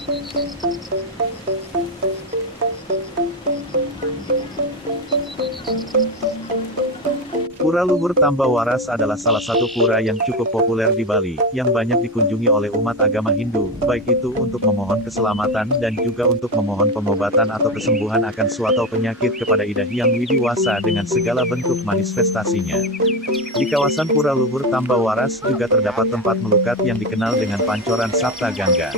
Pura Luhur Tambawaras adalah salah satu pura yang cukup populer di Bali, yang banyak dikunjungi oleh umat agama Hindu, baik itu untuk memohon keselamatan dan juga untuk memohon pengobatan atau kesembuhan akan suatu penyakit kepada Ida Hyang Widiwasa dengan segala bentuk manifestasinya. Di kawasan Pura Luhur Tambawaras juga terdapat tempat melukat yang dikenal dengan Pancoran Sapta Gangga.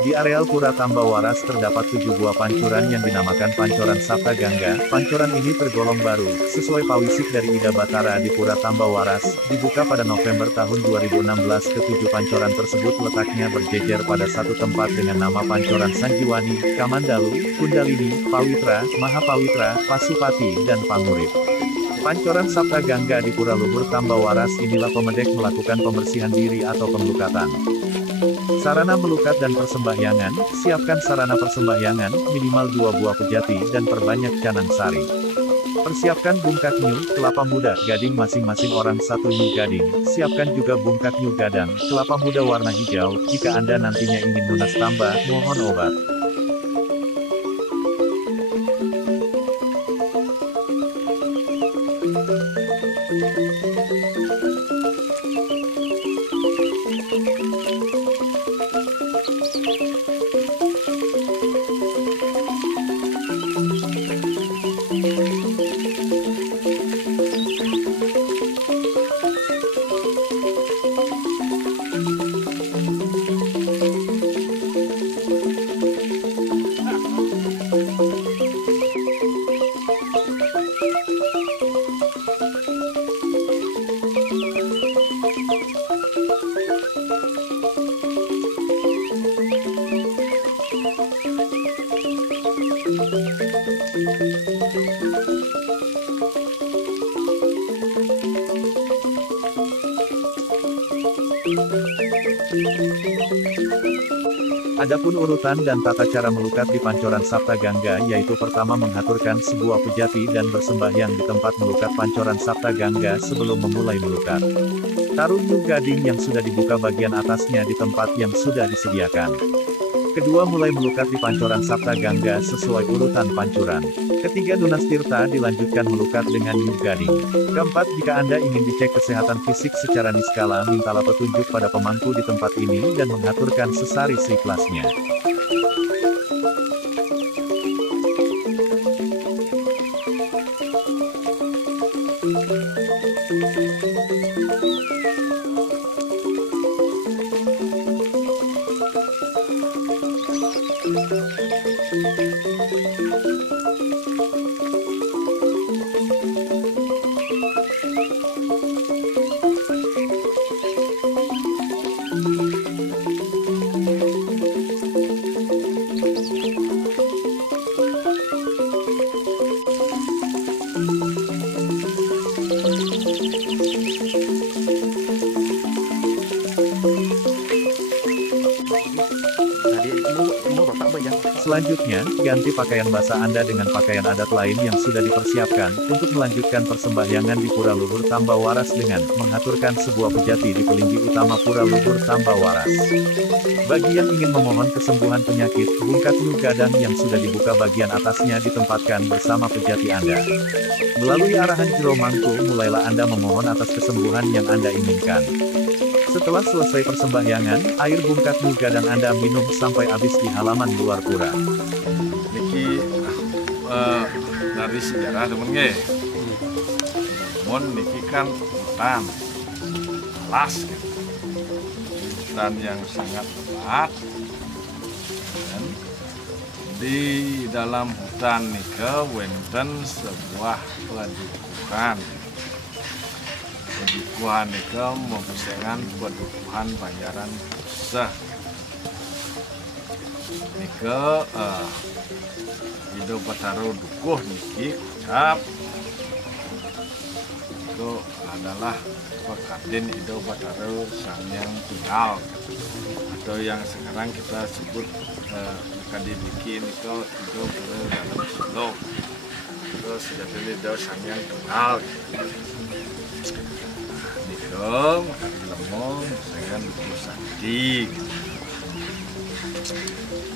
Di areal Pura Tambawaras terdapat 7 buah pancuran yang dinamakan Pancoran Sapta Gangga. Pancoran ini tergolong baru, sesuai pawisik dari Ida Batara di Pura Tambawaras, dibuka pada November tahun 2016. Ketujuh pancoran tersebut letaknya berjejer pada satu tempat dengan nama Pancoran Sanjiwani, Kamandalu, Kundalini, Pawitra, Mahapawitra, Pasupati, dan Pangurip. Pancoran Sapta Gangga di Pura Luhur Tambawaras inilah pemedek melakukan pembersihan diri atau pemlukatan. Sarana melukat dan persembahyangan, siapkan sarana persembahyangan, minimal 2 buah pejati dan perbanyak canang sari. Persiapkan bungkak nyu, kelapa muda, gading masing-masing orang 1 nyu gading, siapkan juga bungkak nyu gadang, kelapa muda warna hijau, jika Anda nantinya ingin lunas tambah, mohon obat. Adapun urutan dan tata cara melukat di Pancoran Sapta Gangga yaitu pertama mengaturkan sebuah pejati dan bersembahyang di tempat melukat Pancoran Sapta Gangga sebelum memulai melukat. Taruh nyu gading yang sudah dibuka bagian atasnya di tempat yang sudah disediakan. Kedua, mulai melukat di Pancoran Sapta Gangga sesuai urutan pancuran. Ketiga, lunas tirta dilanjutkan melukat dengan nyu gading. Keempat, jika Anda ingin dicek kesehatan fisik secara niskala, mintalah petunjuk pada pemangku di tempat ini dan mengaturkan sesari seikhlasnya. Selanjutnya, ganti pakaian basah Anda dengan pakaian adat lain yang sudah dipersiapkan, untuk melanjutkan persembahyangan di Pura Luhur Tambawaras dengan menghaturkan sebuah pejati di pelinggi utama Pura Luhur Tambawaras. Bagi yang ingin memohon kesembuhan penyakit, bungkat Nugadang yang sudah dibuka bagian atasnya ditempatkan bersama pejati Anda. Melalui arahan Jero Mangku, mulailah Anda memohon atas kesembuhan yang Anda inginkan. Setelah selesai persembahyangan, air bungkat Nugadang Anda minum sampai habis di halaman luar pura. Niki dari sejarah temen ge. Mon niki kan hutan alas gitu. Hutan yang sangat lebat. Dan di dalam hutan nika wonten sebuah padukuhan. Padukuhan itu mempersengan padukuhan Banjaran Puseh. Nika Ido Batara Dukuh niki ucap itu adalah Kadin Ido Batara Sangyang Tunggal, atau yang sekarang kita sebut Kadin niki nika Ido Batara dalam Solo. Itu sejatinya Ido Sangyang Tunggal. Nikom, lemong, saya Dukuh Sakti.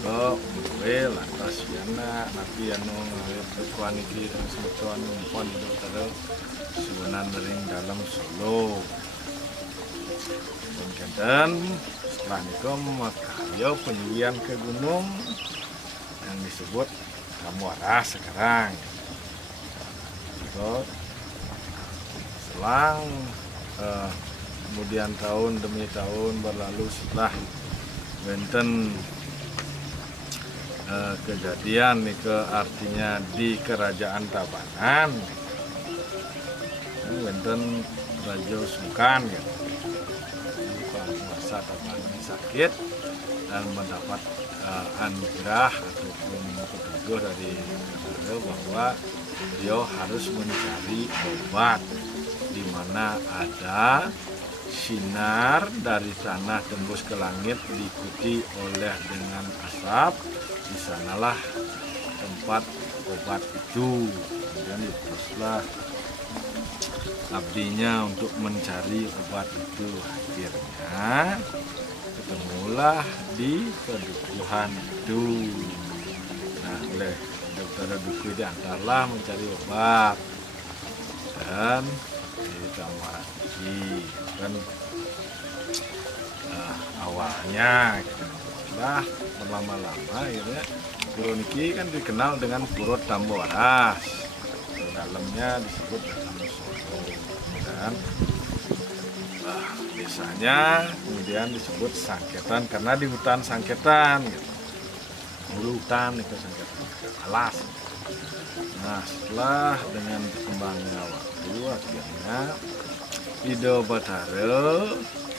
Kok gue lantas yana nabi anu ngalir iki dan semeton numpon itu terus sunan ring dalam Solo. Dan setelah nikom maka penyugian ke gunung yang disebut Tambawaras sekarang. Itu selang kemudian tahun demi tahun berlalu setelah wenten kejadian nih artinya di Kerajaan Tabanan wenten Raja Sungkan gitu. Masa Tabanan sakit dan mendapat anugerah ataupun petunjuk dari Raja bahwa dia harus mencari obat di mana ada sinar dari tanah tembus ke langit diikuti oleh dengan asap. Di sanalah tempat obat itu. Kemudian diteruslah abdinya untuk mencari obat itu. Akhirnya ketemulah di padukuhan itu. Nah, oleh Dokter Dukuh diantarlah mencari obat dan ditambah kan awalnya setelah lama-lama akhirnya Pura niki kan dikenal dengan Pura Tambawaras, dalamnya disebut dalam Solo, dan desanya kemudian disebut Sangketan karena di hutan Sangketan gitu. Dulu hutan itu Sangketan alas. Nah, setelah dengan berkembangnya waktu akhirnya Ido Batara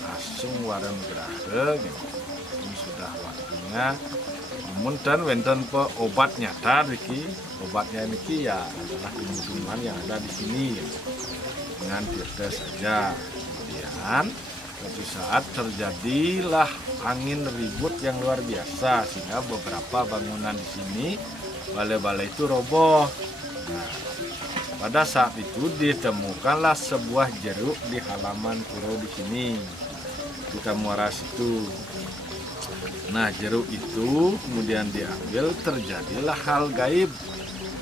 langsung wareng gerah gitu. Ini sudah waktunya. Namun dan wenten obat nyata niki, obatnya niki ya adalah tumbuhan yang ada di sini gitu. Dengan tirta saja. Kemudian suatu saat terjadilah angin ribut yang luar biasa sehingga beberapa bangunan di sini balai-balai itu roboh. Nah, pada saat itu ditemukanlah sebuah jeruk di halaman pura di sini, di Tambawaras itu. Nah, jeruk itu kemudian diambil, terjadilah hal gaib,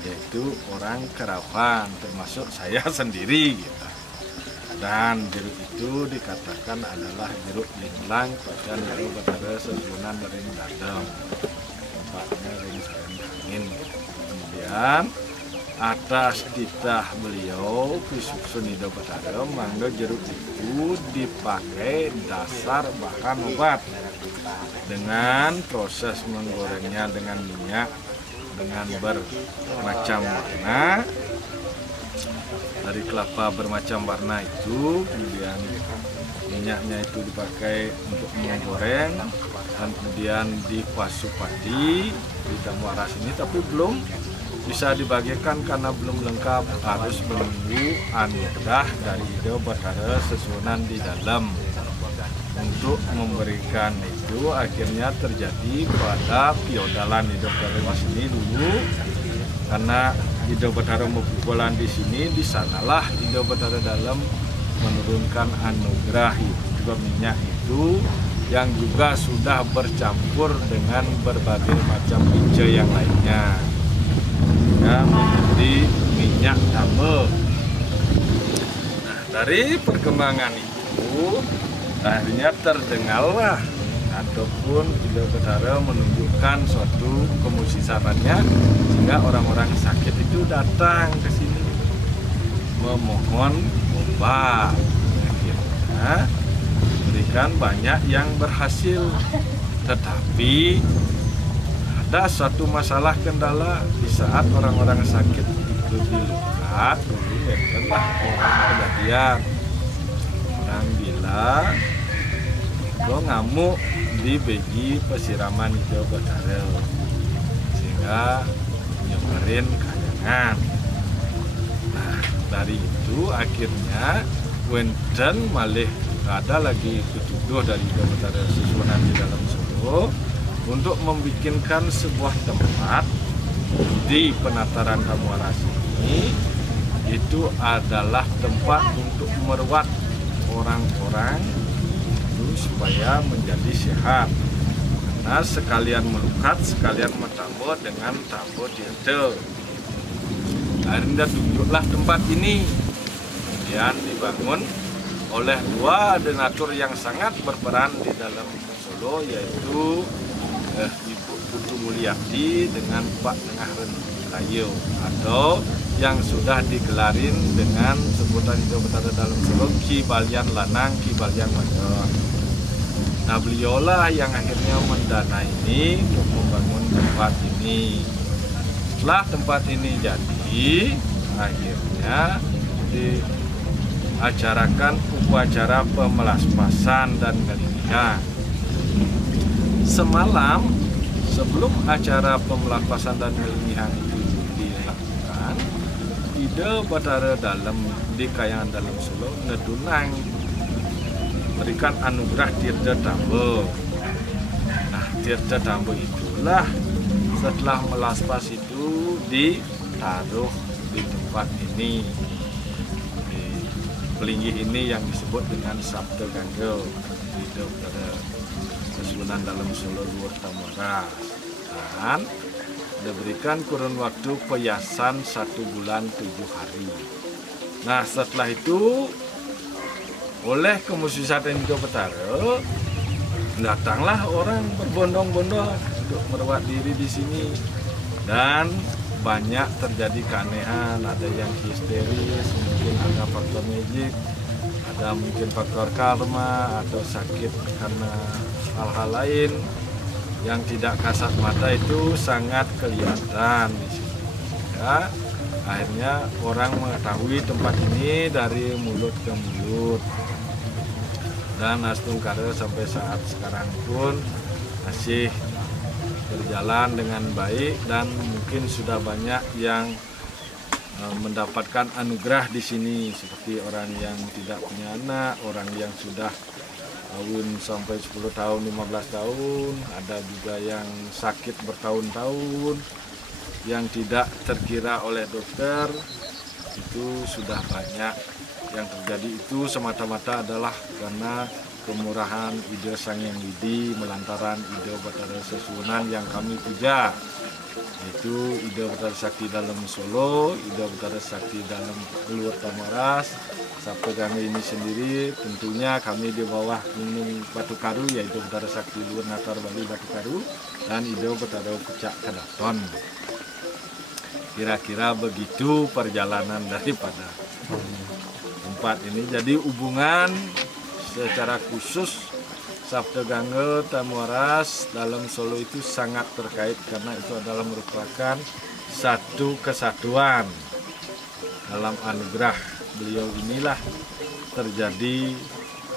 yaitu orang kerawan, termasuk saya sendiri. Gitu. Dan jeruk itu dikatakan adalah jeruk linlang pada Ido Batara Sunan Ring Dadang, tempatnya ring sareng angin. Kemudian atas titah beliau Pisusun Ido Batara mangga jeruk itu dipakai dasar bahan obat dengan proses menggorengnya dengan minyak dengan bermacam warna dari kelapa bermacam warna itu, kemudian minyaknya itu dipakai untuk menggoreng dan kemudian di Pasupati di Tambawaras ini, tapi belum bisa dibagikan karena belum lengkap, harus menunggu anugerah dari Ido Batara Sunan di dalam. untuk memberikan itu akhirnya terjadi pada feodalan Ido Betara di sini dulu, karena Ido Betara mempukulan di sini, di sanalah Ido Betara dalam menurunkan anugerah juga minyak itu yang juga sudah bercampur dengan berbagai macam pice yang lainnya, ya, menjadi minyak dame. Nah, dari perkembangan itu akhirnya terdengarlah ataupun Ido Betara menunjukkan suatu kemuksisatannya, sehingga orang-orang sakit itu datang ke sini memohon obat. Akhirnya berikan banyak yang berhasil, tetapi ada satu masalah kendala di saat orang-orang sakit itu dilukat dulu, adalah orang kejadian orang bilang lo ngamuk di begi pesiraman Ido Betara sehingga nyebarin kayangan. Nah, dari itu akhirnya wenten malih ada lagi petuduh dari Ido Betara Sesunan di dalam Solo untuk membikinkan sebuah tempat di penataran Tamuwaras ini, itu adalah tempat untuk merawat orang-orang itu supaya menjadi sehat, karena sekalian melukat sekalian bertambah dengan tambah diete. Akhirnya tunjuklah tempat ini, kemudian dibangun oleh dua donatur yang sangat berperan di dalam Solo, yaitu Ibu Putu Mulyati dengan Pak Tengah Rayo, atau yang sudah digelarin dengan sebutan Ido Betara dalam Solo Ki Balyan Lanang, Ki Balyan Wadon. Nah, beliaulah yang akhirnya mendana ini untuk membangun tempat ini. Setelah tempat ini jadi, akhirnya diacarakan upacara pemelaspasan dan ngelinihan. Semalam sebelum acara pemelaspasan dan ngelinihan itu dilakukan, Ido Betara dalam di Kayangan Dalam Solo nedunang berikan anugerah Tirta Tambo. Nah, Tirta Tambo itulah setelah melaspas itu ditaruh di tempat ini, di Pelinggih ini yang disebut dengan Sabda Gangga Ido Betara Sesunan Dalam Solo Luar Tamuwaras, dan diberikan kurun waktu peyasan 1 bulan 7 hari. Nah, setelah itu oleh kemusisatan Ido Betara datanglah orang berbondong-bondong untuk merawat diri di sini, dan banyak terjadi keanehan. Ada yang histeris, mungkin ada faktor magic, ada mungkin faktor karma atau sakit karena hal-hal lain yang tidak kasat mata itu sangat kelihatan di sini. Ya, akhirnya orang mengetahui tempat ini dari mulut ke mulut, dan Astungkara sampai saat sekarang pun masih berjalan dengan baik, dan mungkin sudah banyak yang mendapatkan anugerah di sini, seperti orang yang tidak punya anak, orang yang sudah kawin sampai 10 tahun, 15 tahun, ada juga yang sakit bertahun-tahun, yang tidak terkira oleh dokter, itu sudah banyak yang terjadi. Itu semata-mata adalah karena kemurahan Ida Sang Hyang Widi melantaran Ido Betara Sesunan yang kami puja, yaitu Ido Betara Sakti dalam Solo, Ido Betara Sakti dalam Luar Tamuwaras, Sabda Gangga ini sendiri tentunya kami di bawah Gunung Batu Karu, yaitu Betara Sakti Luar Natar Bali Batu Karu, dan Ido Betara Pucak Kadaton. Kira-kira begitu perjalanan daripada tempat ini. Jadi hubungan secara khusus Sabda Gangga Tamuwaras dalam Solo itu sangat terkait, karena itu adalah merupakan satu kesatuan. Dalam anugerah beliau inilah terjadi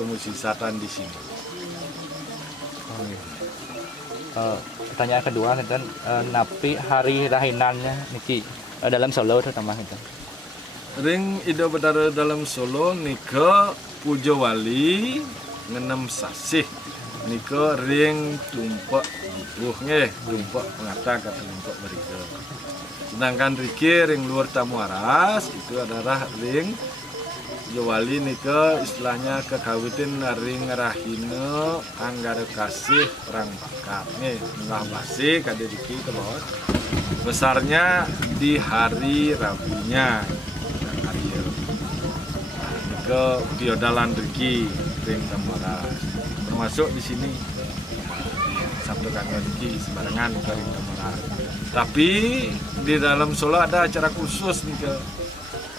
kemusisatan di sini. Pertanyaan kedua, kan napi hari rahinannya niki dalam Solo terutama itu. Ring Ido Betara dalam Solo nika puja wali ngenem sasih nika ring tumpak bubuh nggih, tumpak pengata kata tumpak mereka. Sedangkan riki ring luar tamu aras itu adalah ring Jawali nika istilahnya kekawitin ring rahina anggara kasih perang bakat nih nggak basi kade riki ke bawah besarnya di hari Rabunya hari ke biodalan riki ring Tamaras termasuk di sini di Sabtu Gangga riki sembarangan ke ring Tamaras. Tapi di dalam Solo ada acara khusus nih ke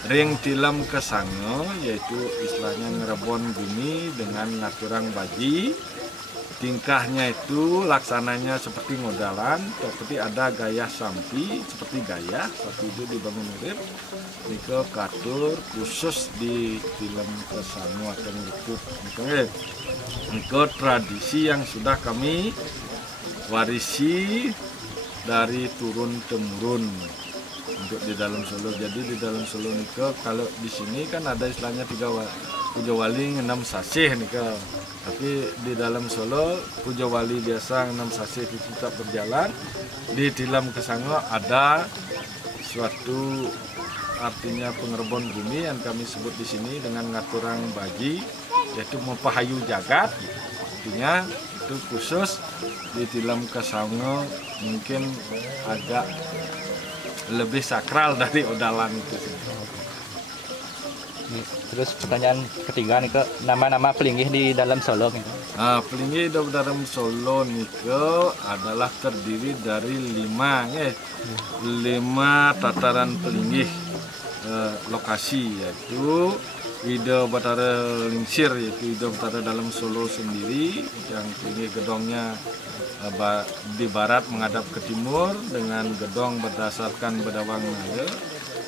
ring tilam kesange, yaitu istilahnya ngerebon bumi dengan ngaturang baji. Tingkahnya itu laksananya seperti modalan, seperti ada gaya sampi, seperti gaya sapi itu dibangun urip. Nika katur khusus di tilam kesange atau ngurukut. Nika tradisi yang sudah kami warisi dari turun temurun. Untuk di dalam Solo, jadi di dalam Solo nika kalau di sini kan ada istilahnya 3 puja wali 6 sasih nika, tapi di dalam Solo puja wali biasa 6 sasih itu tetap berjalan. Di tilam kesange ada suatu artinya pengerebon bumi yang kami sebut di sini dengan ngaturang baji, yaitu mempahayu jagat. Artinya itu khusus di tilam kesange mungkin agak lebih sakral dari odalan itu. Terus pertanyaan ketiga nih ke nama-nama pelinggih di dalam Solo nih. Nah, pelinggih di dalam Solo nih adalah terdiri dari 5 tataran pelinggih lokasi, yaitu Ida Batara Lingsir, yaitu Ida Batara dalam Solo sendiri yang pelinggih gedongnya di barat menghadap ke timur dengan gedong berdasarkan bedawang naya.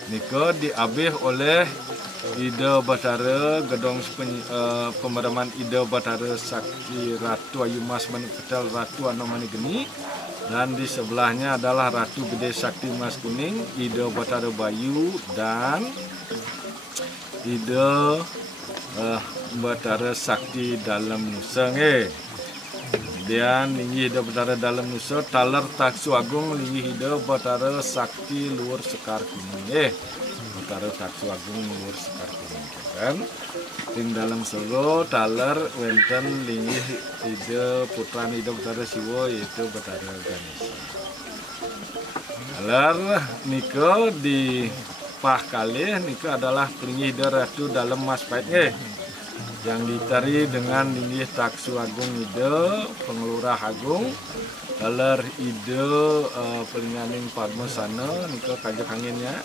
Nika diabih oleh Ida Batara gedong pemadaman Ida Batara Sakti Ratu Ayu Mas Mani Petel Ratu Anomani Geni, dan di sebelahnya adalah Ratu Gede Sakti Mas Kuning, Ida Batara Bayu, dan Ida Batara Sakti dalam Nusa. Kemudian Linggih Hida Batara dalam Nusa Taler Taksu Agung Linggih Hida Batara Sakti Luar Sekar Kuning. Batara Taksu Agung Luar Sekar Kuning kan. Di dalam Solo Taler wenten Linggih Hida Putra Hida Batara Siwo yaitu Batara Ganesha. Taler nika di Pah Kalih nika adalah Linggih Hida Ratu dalam Mas Pait yang ditari dengan Linggih Taksu Agung Ida Pengelurah Agung Taler Ida Pelinganing Padma Sana nika kajak anginnya,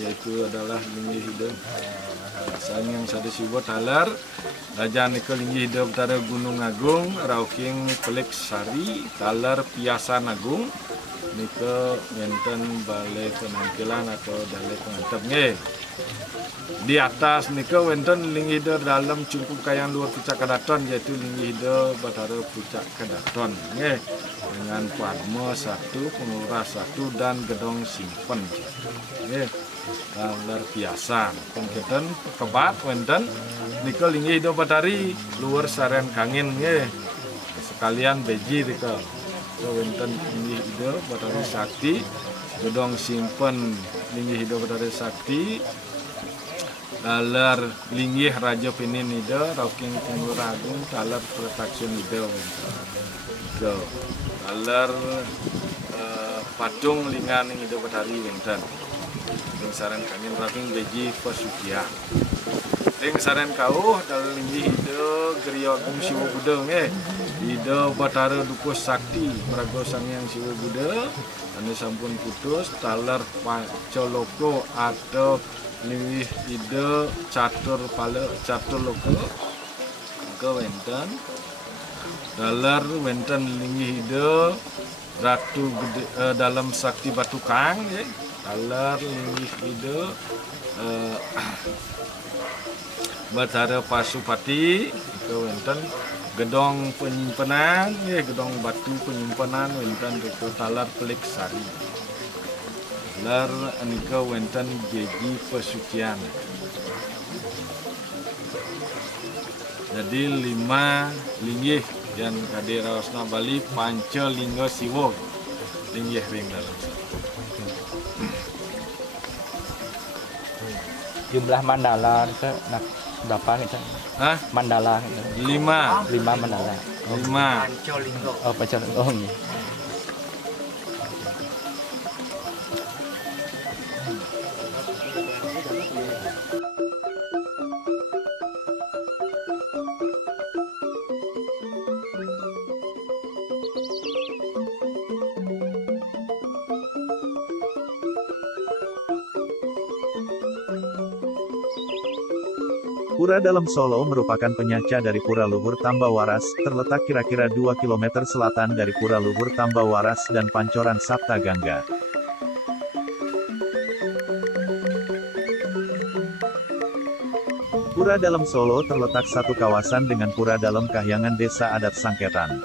yaitu adalah Linggih Hida sang yang sada siwa Taler Raja nika Linggih Hida Batara Gunung Agung Rauking Pelik Sari Taler Piasan Agung nika wenten balai penampilan atau balai pengantep nggih. Di atas nika wenten Linggih Hida dalam Cungkup Kayang Luar Pucak Kedaton, yaitu Linggih Hida Batara Pucak Kedaton nggih, dengan Padma 1, Pengurah 1 dan Gedong Simpen nggih. Taler Piasan pengketen kebat wenten nika Linggih Hida Batari Luar Saren Kangin nggih. Sekalian beji nika wenten Linggih Hida Batari Sakti, Gedong Simpen Linggih Hida Batari Sakti, Taler Linggih Raja Pinin Hida Rauking Pengelurah Agung Taler Protection Hida Taler Patung Lingan Hida Batari wenten ring Saren Kangin Rauking Beji Pasukia. Ring Saren Kauh Taler Linggih Hida Griya Agung Siwa Buddha nggih. Hida Batara Dukus Sakti Merago Sangyang Siwa Buddha anu sampun putus. Taler Pacoloko atau Linggih Hida Catur Loko ke wenten. Taler wenten Linggih Hida Ratu Gede, dalam Sakti Batu Kang nggih. Taler Linggih Hida Batara Pasupati ke wenten gedong penyimpanan ya, gedong batu penyimpanan wenten itu Taler Pelik Sari. Taler anika wenten Jeji Pesucian. Jadi 5 linggih yang kadi raosna Bali panca lingga siwo linggih ring dalam satu. Jumlah mandala itu nak berapa gitu? Hah? Mandala gitu. 5 mandala. 5 Oh, pacar. Oh, iya. Pura Dalam Solo merupakan penyaca dari Pura Luhur Tambawaras, terletak kira-kira 2 km selatan dari Pura Luhur Tambawaras dan Pancoran Saptagangga. Pura Dalam Solo terletak satu kawasan dengan Pura Dalam Kahyangan Desa Adat Sangketan.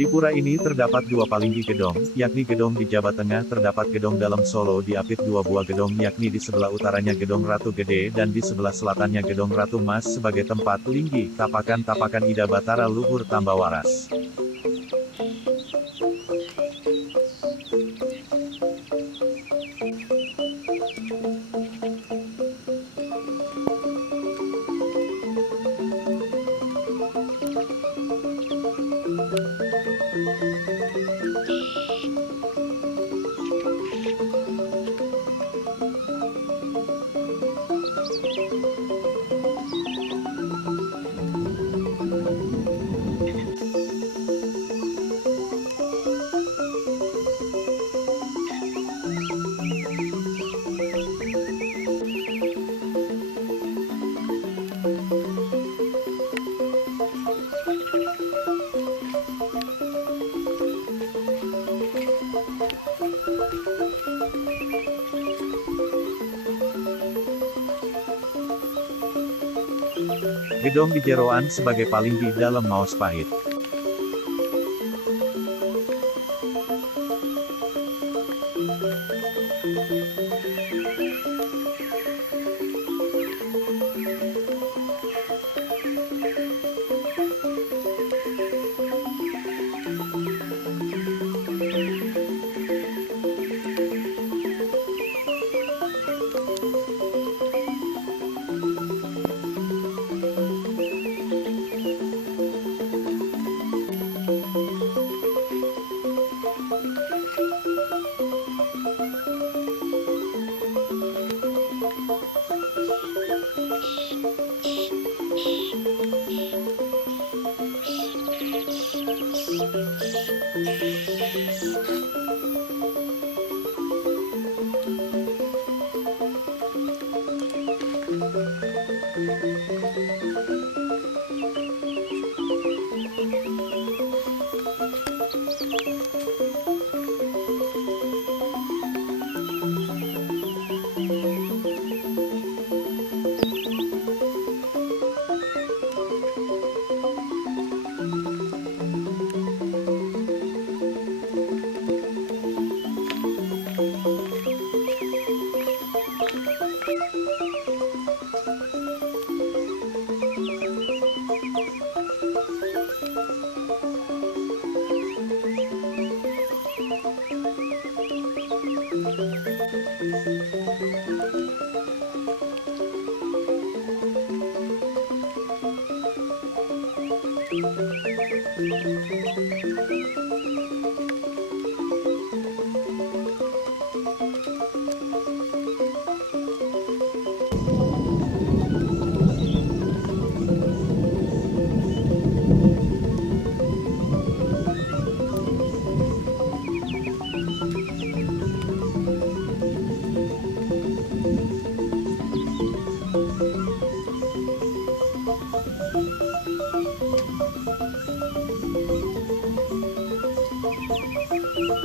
Di pura ini terdapat 2 palinggi gedong, yakni gedong di Jawa Tengah terdapat gedong Dalam Solo diapit 2 buah gedong yakni di sebelah utaranya gedong Ratu Gede dan di sebelah selatannya gedong Ratu Mas sebagai tempat linggi, tapakan-tapakan Ida Batara Luhur Tambawaras. Gedong di Jeroan sebagai palinggi dalam Maos Pahit. Thank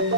you.